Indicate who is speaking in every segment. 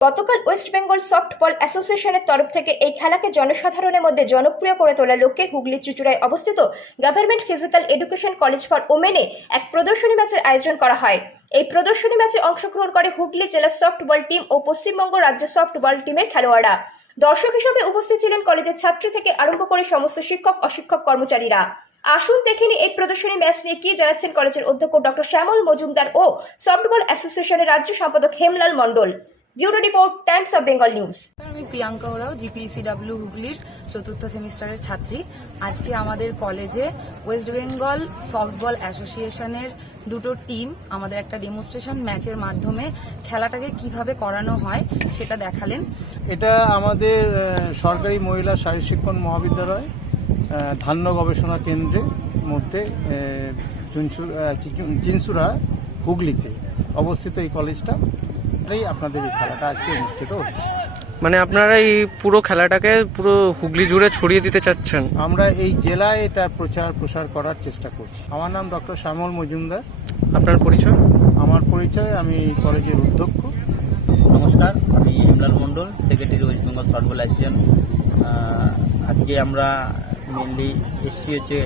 Speaker 1: গতকাল West Bengal softball অ্যাসোসিয়েশনের তরফ থেকে এই খেলাকে জনসাধারণের মধ্যে জনপ্রিয় করে তোলার লক্ষ্যে হুগলি চুচুড়ায় অবস্থিত government physical education college for ওমেনে এক প্রদর্শনী ম্যাচের আয়োজন করা হয়। এই প্রদর্শনী ম্যাচে অংশগ্রহণ করে হুগলি জেলা সফটবল টিম ও পশ্চিমবঙ্গ রাজ্য সফটবল টিমের খেলোয়াড়রা। দর্শক হিসেবে উপস্থিত ছিলেন কলেজের ছাত্র থেকে আরম্ভ করে সমস্ত শিক্ষক, অশিক্ষক কর্মচারীরা। আসুন দেখে নিই এই প্রদর্শনী ম্যাচ নিয়ে কি জানাচ্ছেন কলেজের অধ্যক্ষ ডক্টর শ্যামল মজুমদার ও সফটবল অ্যাসোসিয়েশনের রাজ্য সম্পাদক Hemlal Mandal. Bureau report Times of Bengal news
Speaker 2: আমি প্রিয়াঙ্কা ওরাও জিপিএসিডাব্লিউ হুগলির চতুর্থ সেমিস্টারের ছাত্রী। আজকে আমাদের কলেজে ওয়েস্ট বেঙ্গল সফটবল অ্যাসোসিয়েশনের দুটো টিম আমাদের একটা ডেমনস্ট্রেশন ম্যাচের মাধ্যমে খেলাটাকে কীভাবে করানো হয় সেটা দেখালেন।
Speaker 3: এটা আমাদের সরকারি মহিলা শারীর শিক্ষণ মহাবিদ্যালয় ধান্য গবেষণা কেন্দ্রের মধ্যে চিনসুরা হুগলিতে অবস্থিত এই কলেজটা। এই আপনাদের এই খেলাটা আজকে অনুষ্ঠিত হচ্ছে।
Speaker 4: মানে আপনারা এই পুরো খেলাটাকে পুরো হুগলি জুড়ে ছড়িয়ে দিতে চাচ্ছেন?
Speaker 3: আমরা এই জেলায় এটা প্রচার প্রসার করার চেষ্টা করছি। আমার নাম ডক্টর শ্যামল মজুমদার।
Speaker 4: আপনার পরিচয়?
Speaker 3: আমার পরিচয় আমি কলেজের অধ্যক্ষ।
Speaker 5: নমস্কার আমি Imran Mandal secretary West Bengal association আজকে আমরা মেনলি এসছি হচ্ছে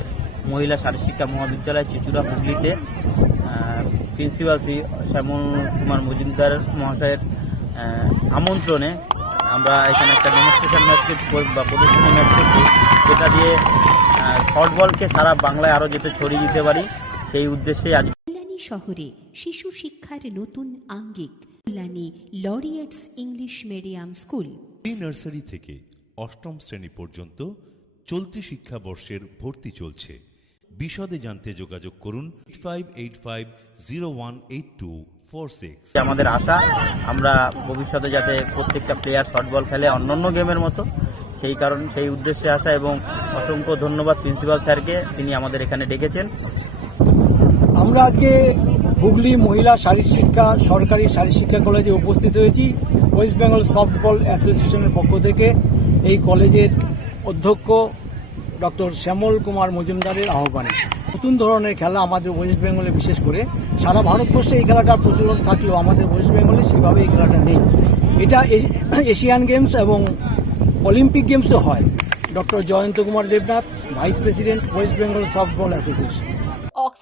Speaker 5: মহিলা শারীরশিক্ষা মহাবিদ্যালয় চুচুড়া হুগলিতে। প্রিন্সিপাল শ্রী শ্যামল কুমার মজুমদার মহাশয়ের আমন্ত্রণে আমরা এখানে একটা ডেমনস্ট্রেশন ম্যাচ বা প্রদর্শনী ম্যাচ করছি যেটা দিয়ে শর্টবলকে সারা বাংলায় আরও যেতে ছড়িয়ে দিতে পারি সেই উদ্দেশ্যে আজ
Speaker 6: কল্যাণী শহরে শিশু শিক্ষার নতুন আঙ্গিক Kalyani Laureates English medium school
Speaker 7: pre nursery থেকে অষ্টম শ্রেণি পর্যন্ত চলতি শিক্ষাবর্ষের ভর্তি চলছে। বিশদে জানতে যোগাযোগ করুন five eight five zero one eight two four six
Speaker 5: আমাদের আশা আমরা ভবিষ্যতে যাতে প্রত্যেকটা প্লেয়ার শর্টবল খেলে অন্যান্য গেমের মতো সেই কারণ সেই উদ্দেশ্যে আসা এবং অসংখ্য ধন্যবাদ প্রিন্সিপাল স্যারকে তিনি আমাদের এখানে ডেকেছেন।
Speaker 8: আমরা আজকে হুগলি মহিলা শারীর শিক্ষা সরকারি শারীর শিক্ষা কলেজে উপস্থিত হয়েছি ওয়েস্ট বেঙ্গল সফটবল অ্যাসোসিয়েশনের পক্ষ থেকে। এই কলেজের অধ্যক্ষ ডক্টর শ্যামল কুমার মজুমদারের আহ্বানে। নতুন ধরনের খেলা আমাদের ওয়েস্ট বেঙ্গলে বিশেষ করে। সারা ভারতবর্ষে এই খেলাটার প্রচলন থাকলেও আমাদের ওয়েস্ট বেঙ্গলে সেভাবে এই খেলাটা নেই। এটা এশিয়ান গেমস এবং অলিম্পিক গেমসও হয়। Doctor Jayanta Kumar Debnath vice president West Bengal softball association